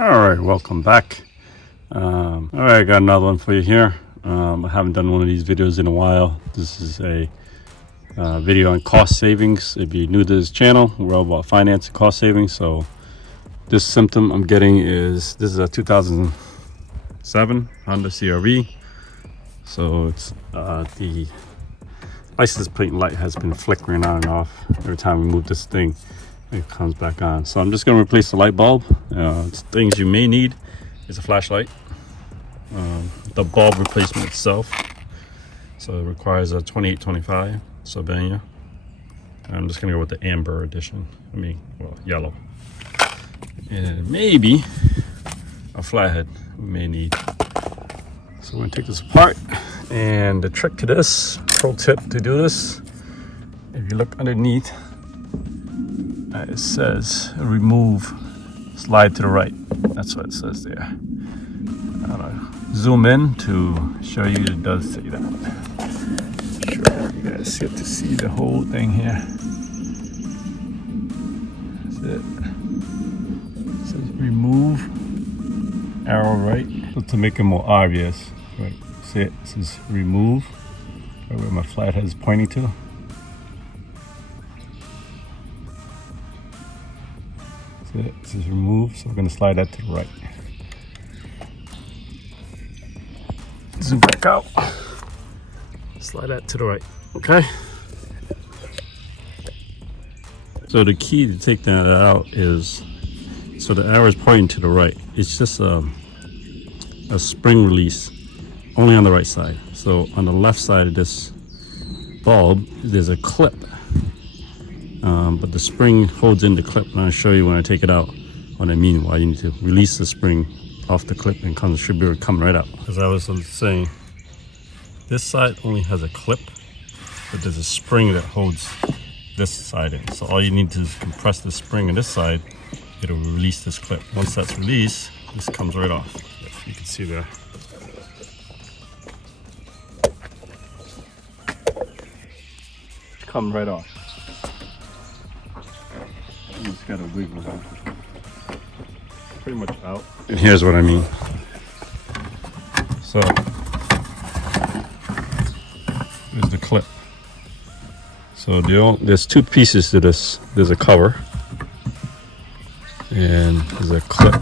All right, welcome back. All right, I got another one for you here. I haven't done one of these videos in a while. This is a video on cost savings. If you're new to this channel, we're all about finance and cost savings. So this symptom I'm getting is, this is a 2007 Honda CR-V. So it's the license plate light has been flickering on and off every time we move this thing. It comes back on. So I'm just going to replace the light bulb. Things you may need is a flashlight, the bulb replacement itself. So it requires a 2825 Sylvania. I'm just going to go with the amber edition. Yellow. And maybe a flathead we may need. So we're going to take this apart. And the trick to this, pro tip to do this, if you look underneath, it says remove, slide to the right. That's what it says there. I'm gonna zoom in to show you it does say that. Sure, you guys get to see the whole thing here. That's it. It says remove, arrow right. So to make it more obvious, right? See it? It says remove, right where my flathead is pointing to. It says remove, so we're going to slide that to the right. Zoom back out. Slide that to the right. Okay. So the key to take that out is, so the arrow is pointing to the right. It's just a spring release only on the right side. So on the left side of this bulb, there's a clip. But the spring holds in the clip, and I'll show you when I take it out what I mean, why you need to release the spring off the clip and should be coming right out. As I was saying, this side only has a clip, but there's a spring that holds this side in. So all you need to do is compress the spring on this side, it'll release this clip. Once that's released, this comes right off. If you can see there. It's coming right off. You just gotta wiggle it. Pretty much out. And here's what I mean. So there's the clip. So there's two pieces to this. There's a cover and there's a clip.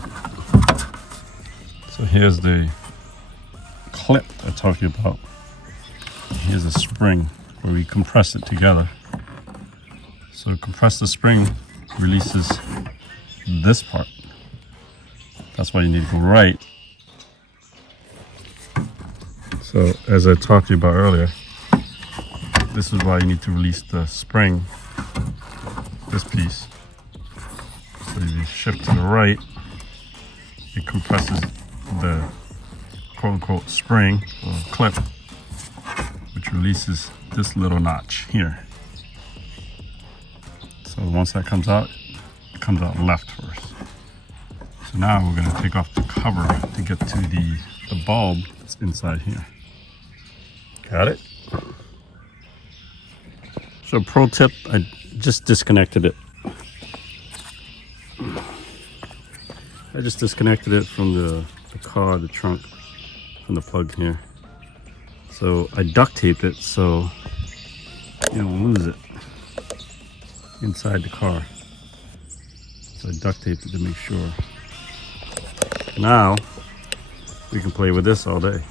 So here's the clip I talked to you about. Here's a spring where we compress it together. So compress the spring releases this part. That's why you need to go right. So as I talked to you about earlier, this is why you need to release the spring, this piece. So if you shift to the right, it compresses the quote-unquote spring or clip, which releases this little notch here. So once that comes out, it comes out left first. So now we're going to take off the cover to get to the bulb that's inside here. Got it? So pro tip, I just disconnected it. I just disconnected it from the car, the trunk, from the plug here. So I duct taped it so you don't lose it inside the car. So I duct taped it to make sure. Now we can play with this all day.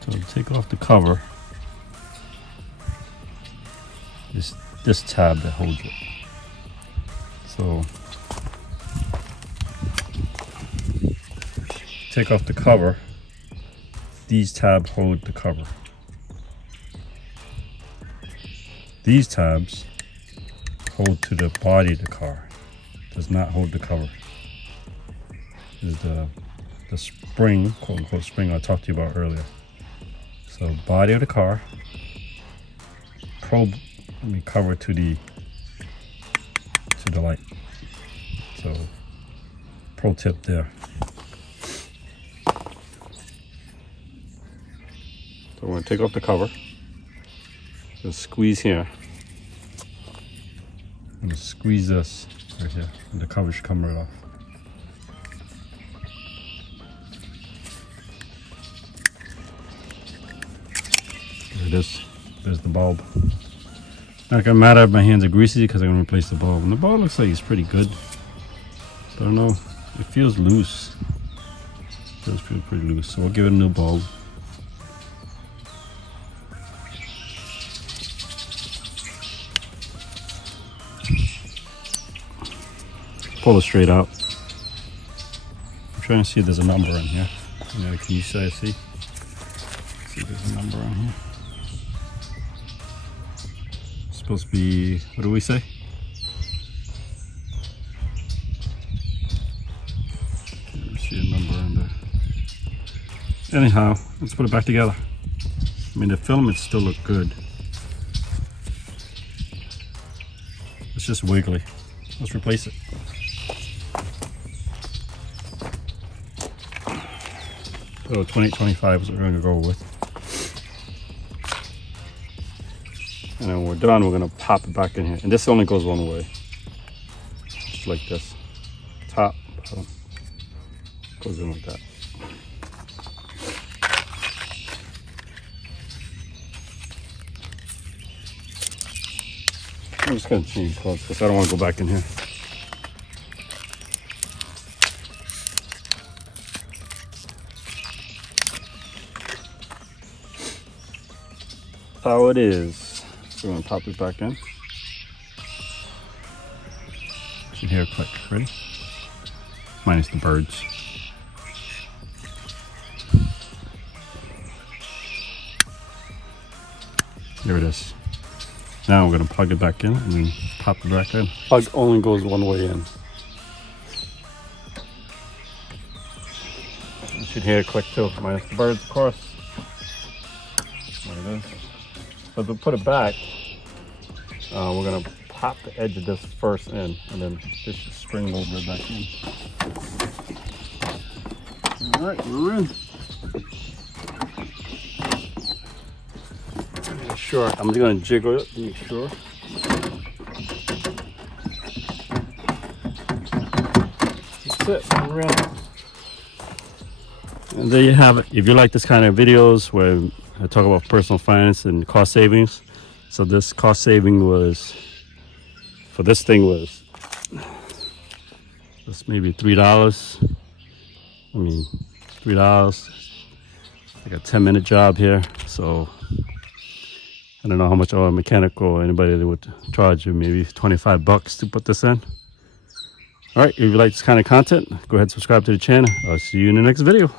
So take off the cover. This tab that holds it. So take off the cover. These tabs hold the cover. These tabs hold to the body of the car. Does not hold the cover. This is the spring, quote unquote spring I talked to you about earlier. So body of the car, probe, cover to the light. So pro tip there. So we're going to take off the cover. Just squeeze here. I'm going to squeeze this right here, and the cover should come right off. There it is. There's the bulb. Not gonna matter if my hands are greasy because I'm gonna replace the bulb. And the bulb looks like it's pretty good. But I don't know. It feels loose. It does feel pretty loose. So we'll give it a new bulb. Pull it straight out. I'm trying to see if there's a number in here. Yeah, can you see? See if there's a number on here. It's supposed to be, what do we say? Let me see a number in there. Anyhow, let's put it back together. I mean, the filaments still look good. It's just wiggly. Let's replace it. So 2825 is what we're going to go with. And then when we're done, we're going to pop it back in here. And this only goes one way. Just like this. Top, bottom. Goes in like that. I'm just going to change clothes because I don't want to go back in here. How it is. So we're going to pop it back in. Should hear a click. Ready? Minus the birds. There it is. Now we're going to plug it back in and then pop it back in. Plug only goes one way in. You should hear a click too. Minus the birds, of course. There it is. But to put it back, we're going to pop the edge of this first in, and then this should spring over it back in. All right, we're in. Make sure. I'm just going to jiggle it to make sure. That's it. We're in. And there you have it. If you like this kind of videos where I talk about personal finance and cost savings. So this cost saving was, for this thing was, this maybe $3. I mean, $3. Like a 10-minute job here. So I don't know how much a mechanic or anybody that would charge you, maybe 25 bucks to put this in. All right, if you like this kind of content, go ahead and subscribe to the channel. I'll see you in the next video.